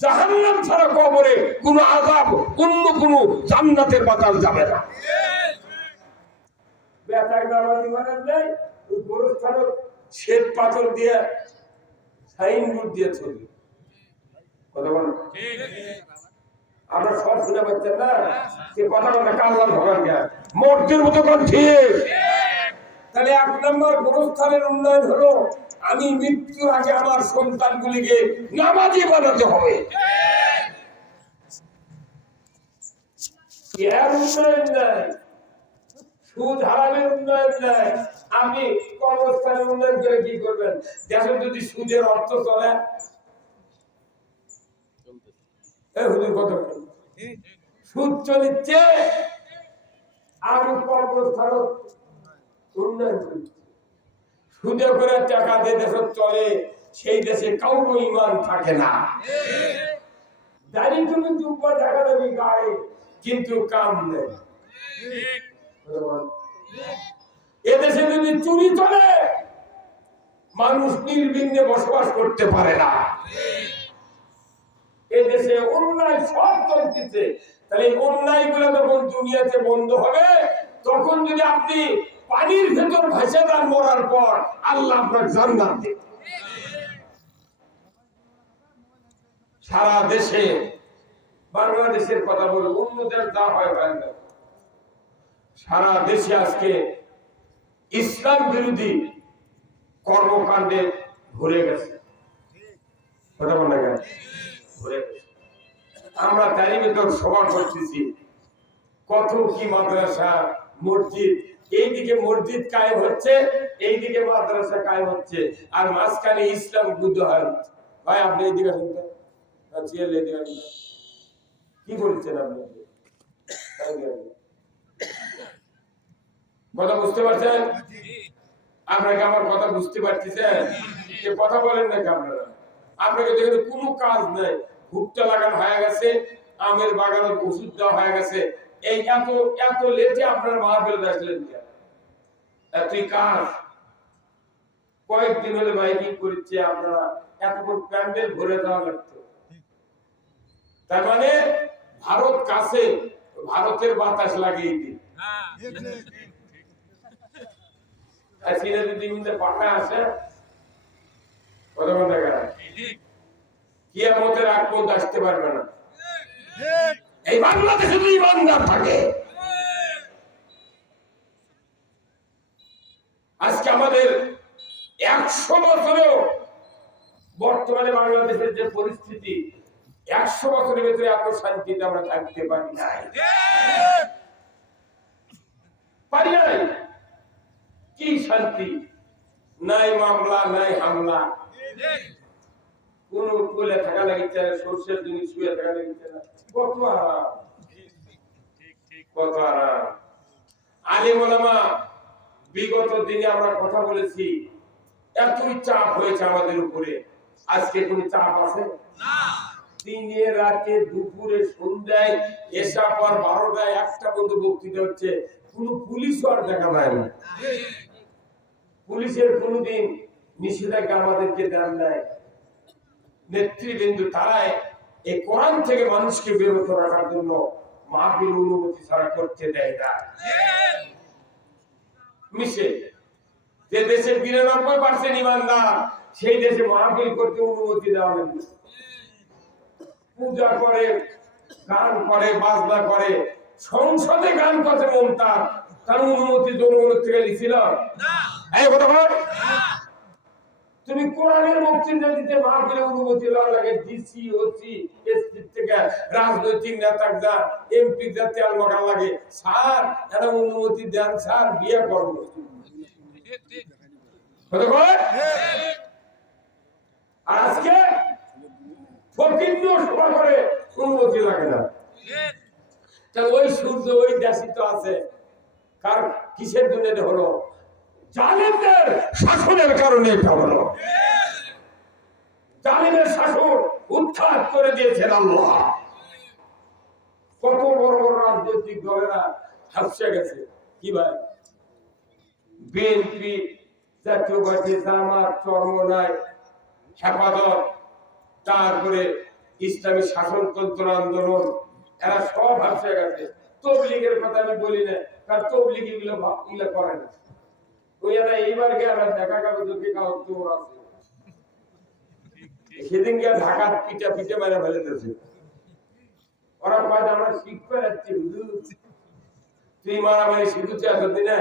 জাহান্নাম ছাড়া কবরে কোন আযাব, অন্য কোন জান্নাতের বাতাস যাবে না। বেতার নামাজি মানে নাই ওই গোরস্থানের শ্বেত পাথর দিয়ে সাইনবোর্ড দিয়ে ছবি কথা বল ঠিক। আমরা সব শুনে পাচ্ছেন না যে কথা বলে কাল্লা ভগবান জ্ঞান মূর্তির মতো কোন ঠিক। তাহলে এক নম্বর গোরস্থানের উন্নয়ন হলো আমি মৃত্যুর আগে আমার সন্তানগুলিকে নামাজি বানাতে হবে। এর উন্নয়ন নাই, সুদ হারামের উন্নয়ন নাই, আমি কর্মস্থানের উন্নয়ন করে কি করবেন? দেশে যদি সুদের অর্থ চলে সুদ চলিচ্ছে আমি কর্মস্থান উন্নয়ন করছি। সুদে করে টাকা দিয়ে দেশ চলে, সেই দেশে কাউকে ইমান থাকে না। দাঁড়িয়ে তুমি দুব্বা টাকা দেবি গায়ে, কিন্তু কাম নেই। এদেশে যদি চুরি চলে মানুষ নির্বিঘ্নে বসবাস করতে পারে না। এদেশে অন্যায় সব চলতেছে, তাহলে অন্যায় গুলো যখন দুনিয়াতে বন্ধ হবে তখন যদি আপনি পানির ভেতর ভেসে যান মরার পর আল্লাহ আপনার জান্নাত দেবে। সারা দেশে বাংলাদেশের কথা বলবো, অন্য দেশ যা হয় হয় না, সারা দেশে আজকে ইসলাম বিরোধী কর্মকাণ্ডে ভরে গেছে। কথা বলে গেছে ভরে গেছে। আমরা তারই ভিতর সভা করতেছি, কত কি মাদ্রাসা মসজিদ, এইদিকে মসজিদ কায়েম হচ্ছে, এইদিকে মাদ্রাসা কায়েম হচ্ছে, আর মাঝখানে ইসলাম বুদ্ধ হয়। ভাই আপনি এইদিকে শুনতেন কি বলছেন আপনি? কথা বুঝতে পারছেন? আপনাকে আমার কথা বুঝতে পারতেছেন? কথা বলেন নাকি আপনারা? আপনাকে দেখে কোনো কাজ নাই, ভুট্টা লাগানো হয়ে গেছে, আমের বাগানের ওষুধ দেওয়া হয়ে গেছে, এই এত এত লেটে আপনারা মাহফিল দেখলেন কেন? এতই কাজ কয়েকদিন হলে মাইকিং করছে, আপনারা এতক্ষণ প্যান্ডেল ভরে দেওয়া লাগতো। তার মানে ভারত কাছে, ভারতের বাতাস লাগিয়ে দিন। পাঠায় আসে কিয়ামতের আগ পর্যন্ত আসতে পারবে না। এই বাংলাদেশে যদি ইমানদার থাকে, আজকে আমাদের 100 বছরেও বর্তমানে বাংলাদেশের যে পরিস্থিতি, 100 বছরের ভিতরে এত শান্তিতে আমরা থাকতে পারি নাই। কি শান্তি, নাই মামলা নাই হামলা, কোন কোলে থাকা লাগিচ্ছে না, সর্ষের জমি শুয়ে থাকা লাগিচ্ছে না, কত আরাম, কত আরাম। আলিম ওলামা বিগত দিনে আমরা কথা বলেছি, এতই চাপ হয়েছে আমাদের উপরে, আজকে কোন চাপ আছে না। দিনে রাতে দুপুরে সন্ধ্যায় এসা পর 12টায় 1টা পর্যন্ত বক্তৃতা হচ্ছে, কোন পুলিশও আর দেখা যায় না। পুলিশের কোনদিন নিষেধাজ্ঞা আমাদেরকে দেন নাই। নেতৃবৃন্দ তারাই এই কোরআন থেকে মানুষকে বিরত রাখার জন্য মাহফিল অনুমতি ছাড়া করতে দেয় না। মিশে যে দেশের 92% ইমানদার, সেই দেশে মাহফিল করতে অনুমতি দেওয়া লাগে। পূজা করে, গান করে, বাজনা করে, সংসদে গান করতে মন তার অনুমতি জনগণের থেকে লিখছিল না। এই কথা বল, তুমি কোরআনের বক্তৃতা দিতে মাহফিলে অনুমতি লওয়া লাগে, ডিসি ওসি এসপি থেকে রাজনৈতিক নেতা যা এমপি যা তেল মাখান লাগে। স্যার এটা অনুমতি দেন স্যার, বিয়ে করবো। আজকে ফকিন্দ সভা করে অনুমতি লাগে না। ওই সূর্য ওই দেশই তো আছে, কার কিসের জন্য হলো? জালিমদের শাসনের কারণে এটা হলো। জালিমের শাসন উৎখাত করে দিয়েছেন আল্লাহ। কত বড় বড় রাজনৈতিক দলেরা হাসছে গেছে। কি ভাই, বিএনপি, জাতীয় পার্টি, জামাত, চরমনাই, হেফাজত, তারপরে ইসলামী শাসনতন্ত্র আন্দোলন, এরা সব হাসে গেছে। তবলিগের কথা আমি বলি না, কারণ তবলিগ এগুলো করে না। ওই এরা এইবার গিয়ে দেখা গেল যদি কাউ তোর আছে, সেদিন গিয়ে ঢাকা পিঠা পিঠে মেরে ফেলেছে। ওরা কয় আমরা শিখতে যাচ্ছি, তুই মারামারি শিখুছে এতদিন না।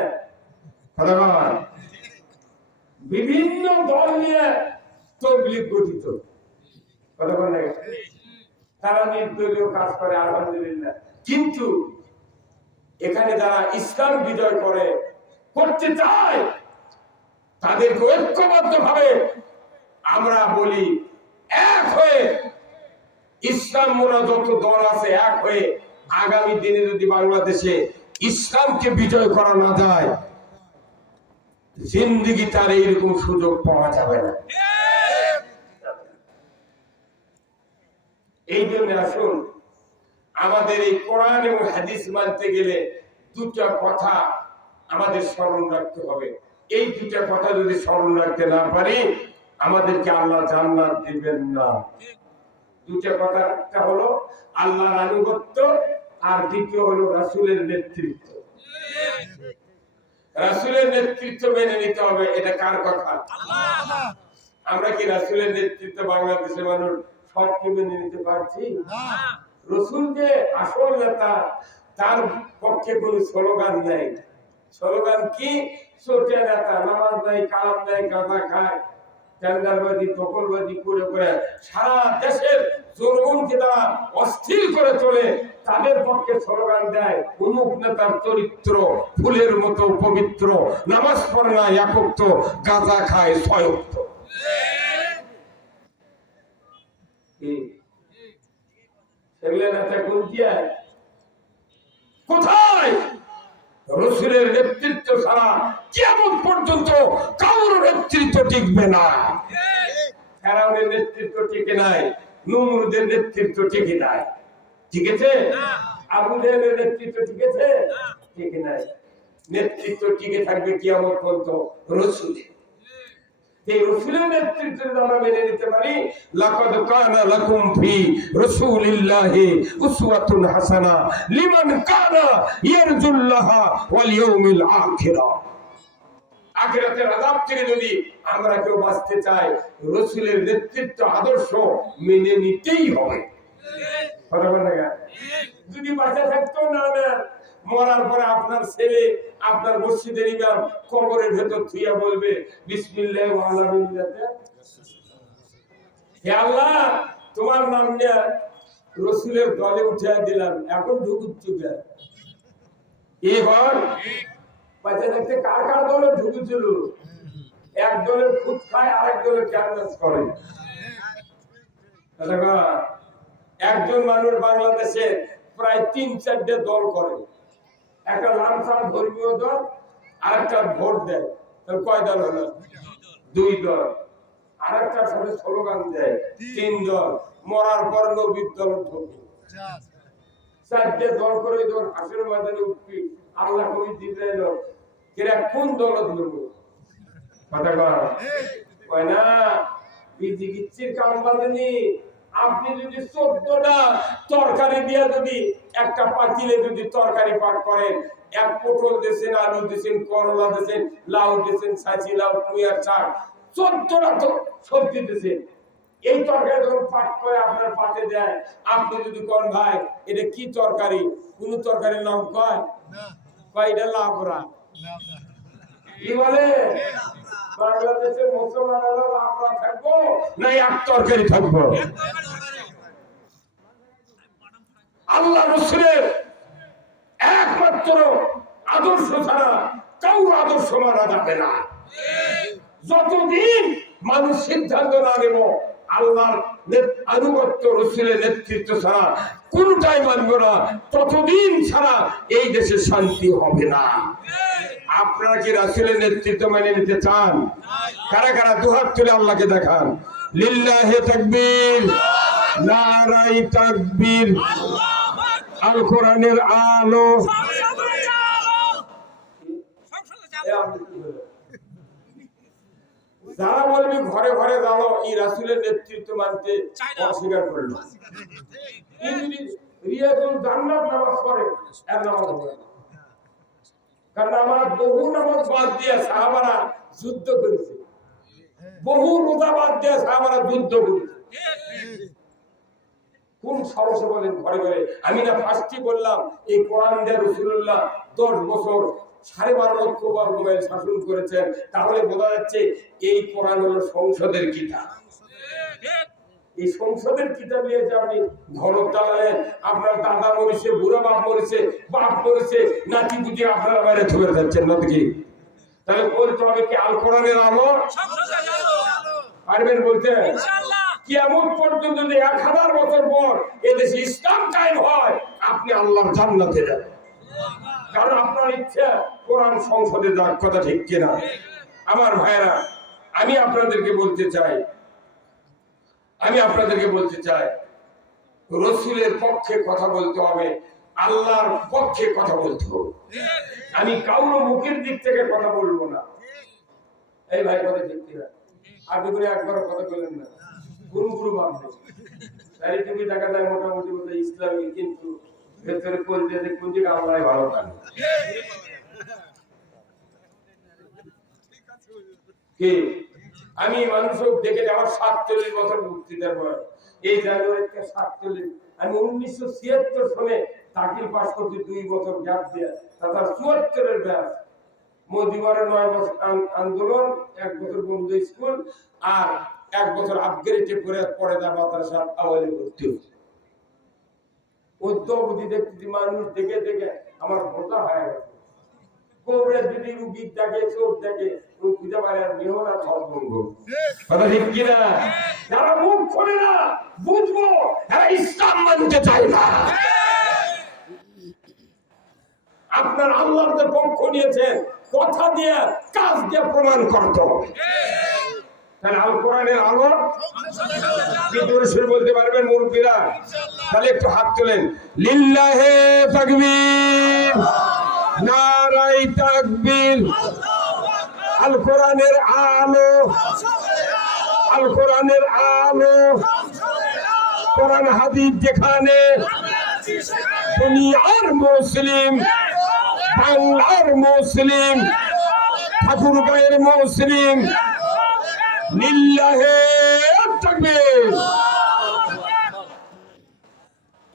বিভিন্ন দল নিয়ে তবলিগ গঠিত, তারা নির্দলীয় কাজ করে আলহামদুলিল্লাহ। কিন্তু এখানে যারা ইসলাম বিজয় করতে চায়, তাদেরকে ঐক্যবদ্ধ ভাবে আমরা বলি এক হয়ে, ইসলাম মোনা যত দল আছে এক হয়ে, আগামী দিনে যদি বাংলাদেশে ইসলামকে বিজয় করা না যায়, জিন্দেগি তার এইরকম সুযোগ পাওয়া যাবে না। এই জন্য আসুন, আমাদের এই কোরআন এবং হাদিস মানতে গেলে দুটা কথা আমাদের স্মরণ রাখতে হবে। এই দুটা কথা যদি স্মরণ রাখতে না পারি, আমাদেরকে আল্লাহ জান্নাত দিবেন না। দুটা কথা, একটা হলো আল্লাহর আনুগত্য, আর দ্বিতীয় হলো রাসূলের নেতৃত্ব। রাসূলের নেতৃত্ব মেনে নিতে হবে। এটা কার কথা? আল্লাহ। আমরা কি রাসূলের নেতৃত্ব বাংলাদেশের মানুষ সবকে মেনে নিতে পারছি? না। রাসূল যে আসল নেতা, তার পক্ষে কোনো স্লোগান নাই। স্লোগান কি? ছোটে নেতা, নামাজ নাই, কালাম নাই, গাঁজা খায়, টেন্ডারবাজি, দখলবাজি করে করে সারা দেশের জনগণকে তারা অস্থির করে তোলে। তাদের পক্ষে স্লোগান দেয় অমুক নেতার চরিত্র ফুলের মতো পবিত্র, নামাজ পড়ে না একক্ত, গাঁজা খায় ছয়ক্ত। সেগুলো নেতা কোথায়? রাসূলের নেতৃত্ব ছাড়া কিয়ামত পর্যন্ত কারোর নেতৃত্ব টিকবে না। ফেরাউনের নেতৃত্ব টিকে নাই, নমরুদের নেতৃত্ব টিকে নাই, ঠিক আছে? আবু জাহেলের নেতৃত্ব টিকেছে? টিকে নাই। নেতৃত্ব টিকে থাকবে কিয়ামত পর্যন্ত রাসূলের। এই রাসূলের নেতৃত্ব যদি আমরা মেনে নিতে পারি, লাকাদ কানা লাকুম ফি রাসূলিল্লাহি উসওয়াতুন হাসানা লিমান কানা ইয়ারজুল্লাহা ওয়াল ইয়াউমিল আখিরা। আখিরাতের আযাব থেকে যদি আমরা কেউ বাঁচতে চাই, রাসূলের নেতৃত্ব আদর্শ মেনে নিতেই হবে। কথা বলেন না? যদি বাঁচা থাকতো না, মরার পরে আপনার ছেলে আপনার মসজিদের ইমাম কবরের ভেতর থুইয়া বলবে বিসমিল্লাহ ওয়া আলা মিল্লাতে, হে আল্লাহ তোমার নাম নিয়ে রাসূলের দলে উঠিয়ে দিলাম, এখন ঢুকুচ্ছ কে? এবার বাঁচা থাকতে কার কার দলে ঢুকুছিল? এক দলের খুদ খায়, আরেক দলের ক্যান্সাস করে। একজন মানুষ বাংলাদেশে প্রায় ৩-৪টে দল করে। একটা লামসাম ধর্মীয় দল, আর একটা ভোট দেয়। কয় দল হলো? 2 দল। আর একটার সাথে স্লোগান দেয় 3 দল। মরার পর নবীর দল ঢোকে 4টে দল করে যখন হাসরের ময়দানে উঠবি, আল্লাহ কবি জিবরাইল এরা কোন দল ধরব? কথা কয় না, বিজিগিচ্ছির কাম বাজেনি। আপনি যদি 14টা তরকারি দিয়ে যদি একটা পাতিলে যদি তরকারি পাক করেন, এক পটল দিয়েছেন, আলু দিয়েছেন, করলা দিয়েছেন, লাউ দিয়েছেন, ছাঁচি লাউ, পুঁইয়ার শাক, 14টা তো সবজি দিয়েছেন। এই তরকারি যখন পাক করে আপনার পাতে দেয়, আপনি যদি কোন ভাই এটা কি তরকারি, কোন তরকারির নাম কয় না, কয় এটা লাবড়া। কি বলে? বাংলাদেশের মুসলমানরা লাবড়া থাকবো না এক তরকারি থাকবো? আল্লাহ রাসূলের একমাত্র আদর্শ ছাড়া কারো আদর্শ মানা যাবে না। যতদিন মানুষ সিদ্ধান্ত না নেব আল্লাহর আনুগত্য, রাসূলের নেতৃত্ব ছাড়া কোনটাই মানব না, ততদিন ছাড়া এই দেশে শান্তি হবে না। আপনারা কি রাসূলের নেতৃত্ব মেনে নিতে চান? কারা কারা দুহাত তুলে আল্লাহকে দেখান। লিল্লাহি তাকবীর, নারায়ে তাকবীর, আল কোরআনের আলো। যারা বলবি ঘরে ঘরে যাও এই রাসূলের নেতৃত্ব মানতে অস্বীকার করলো, এই যদি রিয়াজুল জান্নাত নামাজ পড়ে এর নামাজ হবে না। কারণ আমরা বহু নামাজ বাদ দিয়ে সাহাবারা যুদ্ধ করেছে, বহু রোজা বাদ দিয়ে সাহাবারা যুদ্ধ করেছে। কোন সাহসে বলেন ঘরে ঘরে? আমি না ফার্স্টই বললাম এই কোরআন দিয়ে রাসূলুল্লাহ 10 বছর 12.5 লক্ষ বর্গমাইল শাসন করেছেন, তাহলে বোঝা যাচ্ছে এই কোরআন হলো সংসদের কিতাব। এই সংসদের কিতাব নিয়ে যে আপনি ঘর চালালেন, আপনার দাদা মরেছে, বুড়া বাপ মরেছে, বাপ মরেছে, নাতি পুতি আপনারা বাইরে ধরে যাচ্ছেন না কি? তাহলে বলতে হবে কি আল কোরআনের আলো পারবেন বলতে? কিয়ামত পর্যন্ত যদি 1000 বছর পর এদেশে ইসলাম কায়েম হয়, আপনি আল্লাহর জান্নাতে যাবেন। কারণ আপনার ইচ্ছা কোরআন সংসদে যাক, কথা ঠিক কিনা? আমার ভাইরা, আমি আপনাদেরকে বলতে চাই রাসূলের পক্ষে কথা বলতে হবে, আল্লাহর পক্ষে কথা বলতে হবে। আমি কারো মুখের দিক থেকে কথা বলবো না। এই ভাই কথা ঠিক কিনা? আপনি করে একবারও কথা বলেন না, গুরু ভাববে তাই তুমি দেখা যায় মোটামুটি বলতে ইসলামী, কিন্তু ভেতরে বলতে যে কোন দিকে আল্লাহ ভালো জানে। কি আমি মানুষও দেখে আমার 47 বছর বক্তৃতার বয়স, এই জানুয়ারিতে 47। আমি 1976 সালে দাখিল পাস করতে 2 বছর গ্যাপ দিয়ে, তারপর 74 এর ব্যাচ মোদিবারের 9 বছর আন্দোলন, 1 বছর বন্ধ স্কুল, আর 1 বছর আপগ্রেডে পরে যা মাদ্রাসা আওয়ালে ভর্তি হয়েছে। অদ্যাবধি দেখতে মানুষ দেখে দেখে আমার ভোটা হয়ে গেছে। কোবরে যদি রুগীর দেখে, চোখ দেখে, ওই খুঁজে পারে আর মেহরা ধর্মঙ্গ, কথা ঠিক কিনা? যারা মুখ খোলে না বুঝবো এরা ইসলাম মানতে চায় না। আপনার আল্লাহর যে পক্ষ নিয়েছেন, কথা দিয়ে কাজ দিয়ে প্রমাণ করতে হবে। তাহলে আল কোরআনের আলো কি দূরে বলতে পারবেন মুরব্বীরা? তাহলে একটু হাত তোলেন। লিল্লাহে তাকবীর, নারায়ে তাকবীর। আল কোরআনের আলো, আল কোরআনের আলো, কোরআন হাদিস যেখানে, দুনিয়ার মুসলিম, বাংলার মুসলিম, ঠাকুরগাঁয়ের মুসলিম, লিল্লাহে তাকবীর।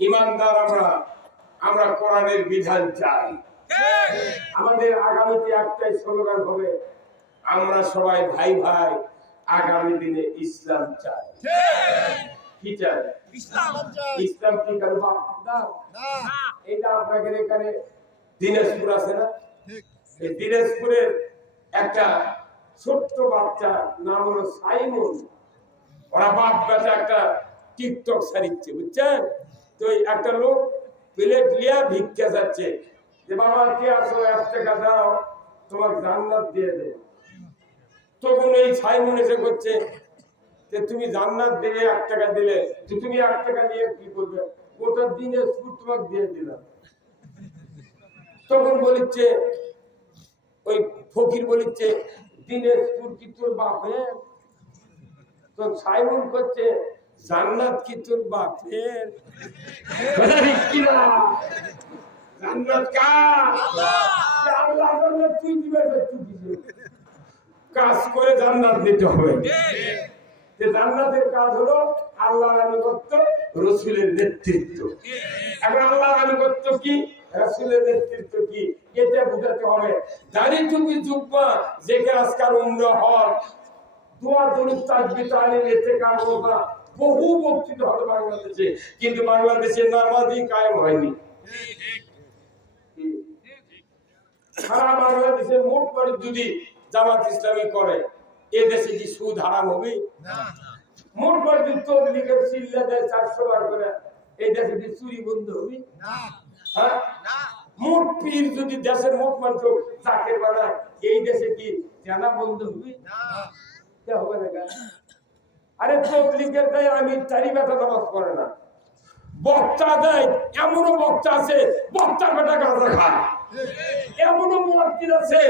ইমানদার আমরা কোরআনের বিধান চাই। আমাদের আগামীতে একটাই স্লোগান হবে, আমরা সবাই ভাই ভাই, আগামী দিনে ইসলাম চাই। কি চাই? ইসলাম কি কারো বাপদাদা? এটা আপনাদের এখানে দিনাজপুর আছে না? এই দিনাজপুরের একটা ছোট্ট বাচ্চা নাম হলো সাইমন, ওরা বাপ বেটা একটা টিকটক ছাড়িচ্ছে, বুঝছেন? তো একটা লোক প্লেট লিয়া ভিক্ষা যাচ্ছে, যে বাবা কে আসো, 1 টাকা দাও, তোমার জান্নাত দিয়ে দেব। তখন এই সাইমন এসে করছে যে তুমি জান্নাত দিলে, 1 টাকা দিলে, তুমি 1 টাকা নিয়ে কি করবে? গোটা দিনে সুদ তোমাকে দিয়ে দিলাম। তখন বলিচ্ছে ওই ফকির, বলিচ্ছে দিনের সুদ কি তোর বাপের? তো সাইমন করছে জান্নাত কি তোর বাপের? জান্নাত কার? আল্লাহ জান্নাত তুই দিবে, তুই দিবে। কাজ করে জান্নাত দিতে হবে। যে জান্নাতের কাজ হলো আল্লাহর আনুগত্য, রাসূলের নেতৃত্ব। এখন আল্লাহর আনুগত্য কি, রাসূলের নেতৃত্ব কি, এটা বুঝাতে হবে। দাড়ি টুপি জুব্বা যেকে আজকাল উমরা হয়, দোয়া দরুদ তাকবীর তাহলিল ইতিকাফ রোজা, বহু বক্তৃতা হলো বাংলাদেশে, কিন্তু বাংলাদেশে নামাজই কায়েম হয়নি। সারা বাংলাদেশের মোট করে যদি জামাত ইসলামী করে, এ দেশে কি সুদ হারাম হবে? না। মোট করে যদি তবলিগের সিল্লা দেয় 400 বার করে, এই দেশে কি চুরি বন্ধ হবে? না। হ্যাঁ, না। মোট পীর যদি দেশের মোট মানুষ জাকের বানায়, এই দেশে কি জানা বন্ধ হবে? না। কে হবে না? আরে তবলিগের দেয় আমি 4 বেটা নামাজ পড়ে না, বক্তা দেয়, এমনও বক্তা আছে বক্তার বেটা গাঁজা খায়, এমনও মুয়াজ্জিন আছে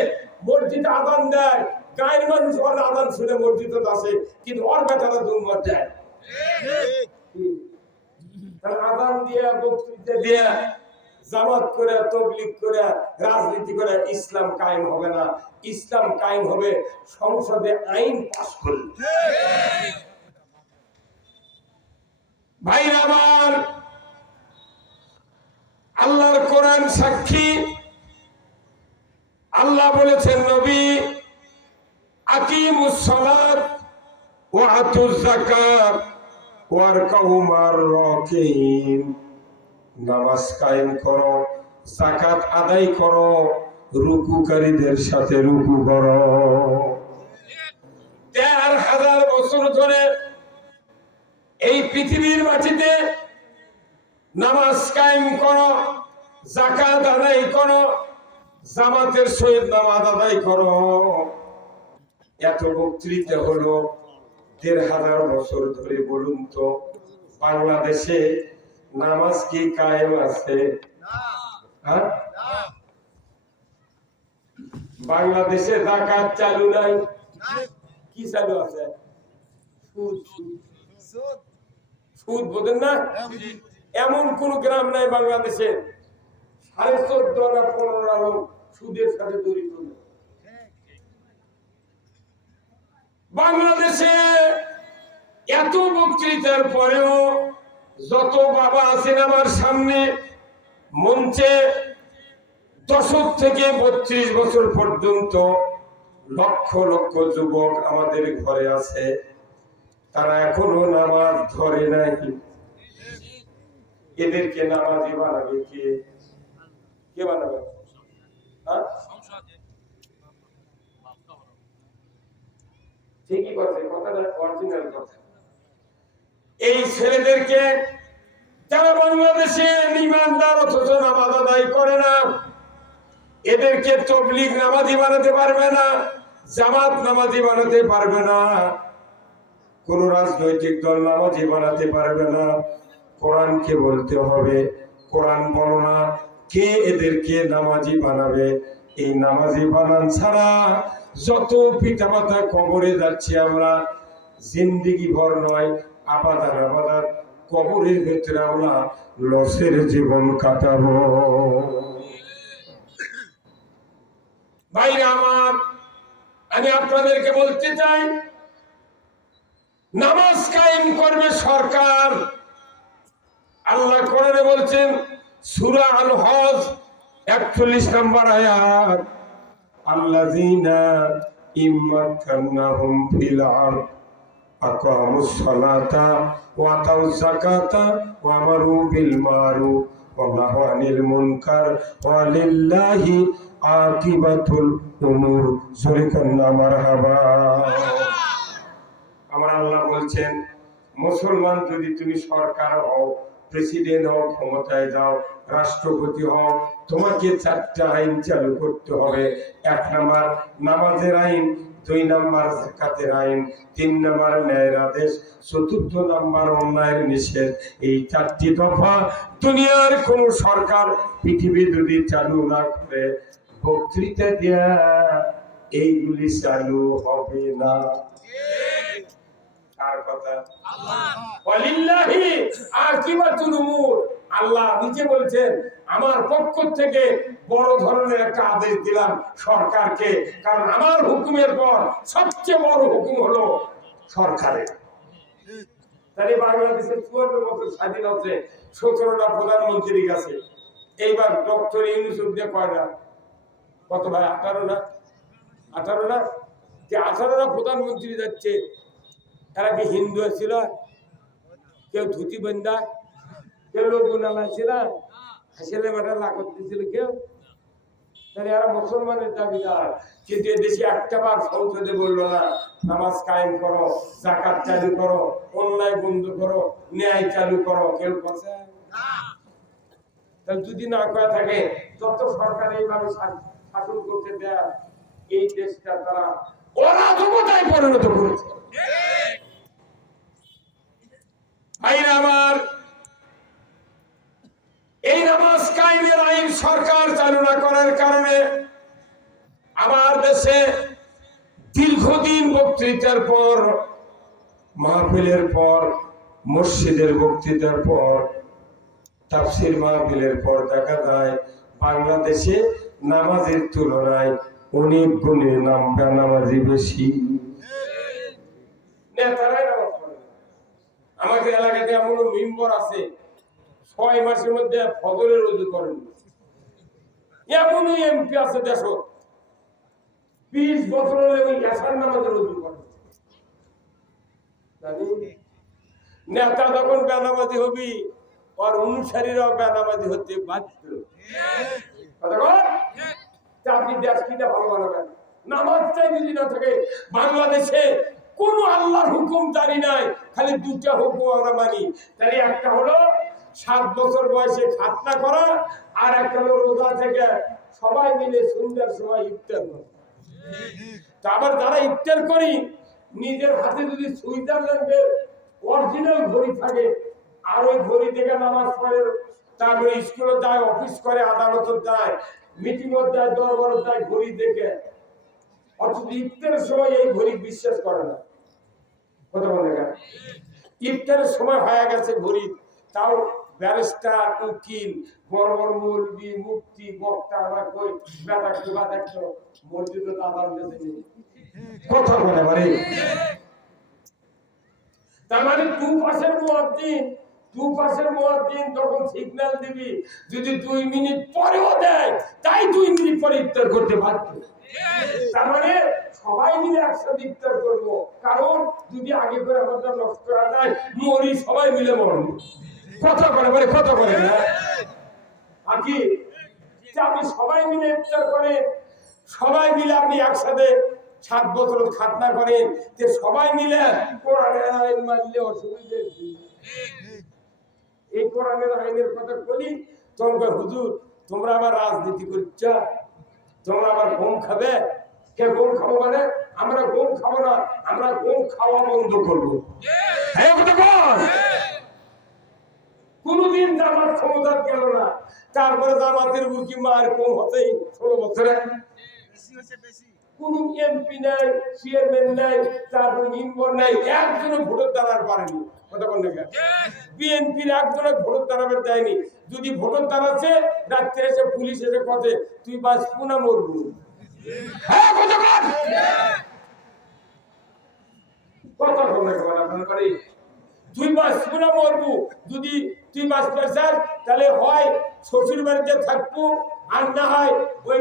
মসজিদে আযান দেয়, গায়ের মানুষ ওর আজান শুনে মসজিদে আসে, কিন্তু ওর বেচারা দুর্মত যায়। আজান দিয়া, বক্তৃতা দিয়া, জামাত করে, তবলিগ করে, রাজনীতি করে ইসলাম কায়েম হবে না। ইসলাম কায়েম হবে সংসদে আইন পাস করলে। ভাইরা আমার, আল্লাহর কোরআন সাক্ষী। আল্লাহ বলেছেন, নবী আকিমুস সালাত ওয়া আতুজ যাকাত ওয়ারকাউ মা'র রাকিন। নামাজ কায়েম করো, যাকাত আদায় করো, রুকুকারীদের সাথে রুকু করো। ১৩,০০০ বছর ধরে এই পৃথিবীর মাটিতে নামাজ কায়েম করো, যাকাত আদায় করো, জামাতের সহিত নামাজ আদায় করো। এত বক্তৃতা হলো ১৫০০ বছর ধরে। বলুন তো, বাংলাদেশে নামাজ কি কায়েম আছে? হ্যাঁ, বাংলাদেশে যাকাত চালু নাই। কি চালু আছে? সুদ। বোঝেন না? এমন কোন গ্রাম নাই বাংলাদেশে 14.5 না 15 লোক সুদের সাথে জড়িত নেই। বাংলাদেশে এত বক্তৃতার পরেও যত বাবা আছেন আমার সামনে মঞ্চে, 10 থেকে 32 বছর পর্যন্ত লক্ষ লক্ষ যুবক আমাদের ঘরে আছে, তারা এখনো নামাজ ধরে নাই। এদেরকে নামাজি বানাবে কে? কে বানাবে? ঠিকই কথা, কথাটা অরিজিনাল কথা। এই ছেলেদেরকে, যারা বাংলাদেশে ইমানদার অথচ নামাজ আদায় করে না, এদেরকে তবলিগ নামাজি বানাতে পারবে না, জামাত নামাজি বানাতে পারবে না, কোন রাজনৈতিক দল নামাজি বানাতে পারবে না। কোরআনকে বলতে হবে, কোরআন বলো না, কে এদেরকে নামাজি বানাবে? এই নামাজি বানান ছাড়া যত পিতা মাতা কবরে যাচ্ছি আমরা, জিন্দিগি ভর নয়, আপাদার কবরের ভেতরে আমরা লসের জীবন কাটাবো। ভাইরা আমার, আমি আপনাদেরকে বলতে চাই, নামাজ কায়েম করবে সরকার। আল্লাহ কোরআনে বলছেন, সূরা আল হজ ৪১ নম্বর আয়াত, আল্লাযীনা ইম্মাক্কানাহুম ফিল আরদ আকামুস সালাতা ওয়া আতাউয যাকাতা ওয়া আমারু বিল মারুফ ওয়া নাহাউ আনিল মুনকার ওয়া লিল্লাহি আকিবাতুল উমুর। যুরিকান্না মারহাবা। আমার আল্লাহ বলছেন, মুসলমান যদি তুমি সরকার হও, প্রেসিডেন্ট হও, ক্ষমতায় যাও, রাষ্ট্রপতি হও, তোমাকে 4টা আইন চালু করতে হবে। 1 নাম্বার নামাজের আইন, 2 নাম্বার যাকাতের আইন, 3 নাম্বার ন্যায়ের আদেশ, 4র্থ নাম্বার অন্যায়ের নিষেধ। এই 4টি দফা দুনিয়ার কোন সরকার পৃথিবী যদি চালু না করে, বক্তৃতা দিয়া এইগুলি চালু হবে না। কার কথা? আল্লাহ। ওয়ালিল্লাহি আকিবাতুল উমুর। আল্লাহ নিজে বলছেন, আমার পক্ষ থেকে বড় ধরনের একটা আদেশ দিলাম সরকারকে, কারণ আমার হুকুমের পর সবচেয়ে বড় হুকুম হলো সরকারের। তাই বাংলাদেশের 54 বছর স্বাধীন হচ্ছে, 17টা প্রধানমন্ত্রী গেছে। এইবার ডক্টর ইউনূস দিয়ে কয়টা? কত ভাই? 18 না? 18 না? যে 18টা প্রধানমন্ত্রী যাচ্ছে, এরা কি হিন্দু ছিল? কেউ ধুতি বন্ধা, কেউ লোক ছিল, ছেলে বেটা লাগাত দিয়েছিল কেউ? তাহলে এরা মুসলমানের দাবিদার। কিন্তু এদেশে একটা বার সংসদে বললো না, নামাজ কায়েম করো, যাকাত চালু করো, অন্যায় বন্ধ করো, ন্যায় চালু করো। কেউ কথা? তাহলে যদি না করা থাকে, যত সরকার এইভাবে শাসন করতে দেয়, এই দেশটা তারা অরাজকতায় পরিণত করেছে। ভাইরা আমার, এই নামাজ কায়েমের আইন সরকার চালু না করার কারণে আমার দেশে দীর্ঘদিন বক্তৃতার পর, মাহফিলের পর, মসজিদের বক্তৃতার পর, তাফসীর মাহফিলের পর দেখা যায় বাংলাদেশে নামাজের তুলনায় অনেক গুণে নামাজি বেশি। নেতারাই নামাজ পড়ে। আমাদের এলাকাতে এমন মেম্বার আছে 6 মাসের মধ্যে ফজরের ওযু করেন। এমনও এমপি আছে দেশ 20 বছর হলে ওই এশার নামাজের ওযু করে। নেতা যখন বেনামাজি হবি আর অনুসারীরাও বেনামাজি হতে বাধ্য। আপনি দেশ কিনা ভালো বানাবেন? নামাজটাই যদি না থাকে বাংলাদেশে কোন আল্লাহর হুকুম জারি নাই, খালি দুটা হুকুম আমরা মানি। তাহলে একটা হলো 7 বছর বয়সে খাতনা করা, আর একটা হলো রোজা থেকে সবাই মিলে সন্ধ্যার সময় ইফতার করা। তা আবার যারা ইফতার করি নিজের হাতে যদি সুইজারল্যান্ডের অরিজিনাল ঘড়ি থাকে আর ওই ঘড়ি থেকে নামাজ পড়ে, তারপরে স্কুলে যায়, অফিস করে, আদালতে যায়, মিটিং যায়, দরবারে যায় ঘড়ি দেখে, অথচ ইফতারের সময় এই ঘড়ি বিশ্বাস করে না। কথা বলে না, ইফতারের সময় হয়ে গেছে ঘড়ি, তাও ব্যারিস্টার, উকিল, বড় বড় মৌলবি, মুফতি, বক্তা আমরা কই বেটাকে বা দেখো মসজিদে আদান দিতে কথা বলে মানে। তার মানে দু পাশের মুয়াজ্জিন তখন সিগন্যাল দিবি, যদি 2 মিনিট পরেও দেয় তাই 2 মিনিট পরে ইফতার করতে বাধ্য। তার মানে সবাই মিলে একসাথে ইফতার করবো, কারণ যদি আগে করে আমাদের নষ্ট করা যায় মরি সবাই মিলে মরবো। কথা বলে মানে কথা বলে না আপনি সবাই মিলে ইফতার করেন, সবাই মিলে আপনি একসাথে 7 বছর খাতনা করেন, যে সবাই মিলে কোরআনের আইন মানলে অসুবিধা কি? এই কোরআনের আইনের কথা বলি তোমরা হুজুর তোমরা আবার রাজনীতি করছ, তোমরা আবার গম খাবে। কে গম খাবো মানে? আমরা গম খাবো না, আমরা গম খাওয়া বন্ধ করবো। কোনদিন জামাত ক্ষমতা গেল না, তারপরে জামাতের বুকি মার কম হতেই 16 বছরে কোন এমপি নাই, চেয়ারম্যান নাই, তারপর মেম্বার নাই, একজনও ভোটের দাঁড়ার পারেনি। কথা বল না, বিএনপির একজনও ভোটের দাঁড়াবে দেয়নি। যদি ভোটের দাঁড়াচ্ছে রাত্রে এসে পুলিশ এসে কথা তুই বাঁচবো না মরবো। কথা বল না, তুই বাঁচবো না মরবো। যদি তুই বাঁচতে চাস তাহলে হয় শ্বশুর বাড়িতে থাকবো, আর না হয় ওই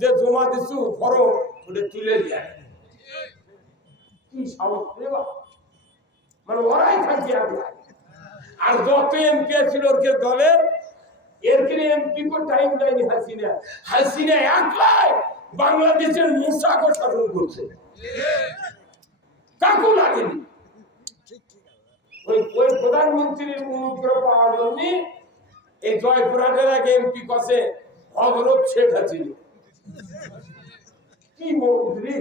যে জমা দিছু ফরম ওটা তুলে যায়। কি সাহস মানে ওরাই থাকবে। আর যত এমপি ছিল ওর দলের এর কিনে এমপি কো টাইম দেয়নি হাসিনা। হাসিনা একলাই বাংলাদেশের মুসাকে শাসন করছে, কাকু লাগেনি। ওই প্রধানমন্ত্রীর অনুগ্রহ পাওয়ার জন্য এই জয়পুরহাটের এক এমপি কছে হযরত শেখ হাসিনা। কি মন্ত্রী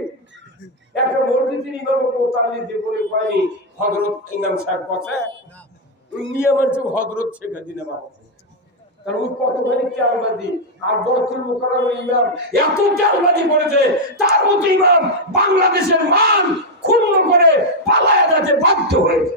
একটা মসজিদের ইমাম মোতাল্লি যে বলে পায়নি হযরত ইমাম সাহেব কছে নিয়ে মানছে হযরত শেখ হাসিনা বাবা। কারণ ওই কতখানি চালবাজি। আর বরকুল মুকাররমের ইমাম এত চালবাজি করেছে, তার মতো ইমাম বাংলাদেশের মান ক্ষুণ্ণ করে পালায়া যেতে বাধ্য হয়েছে।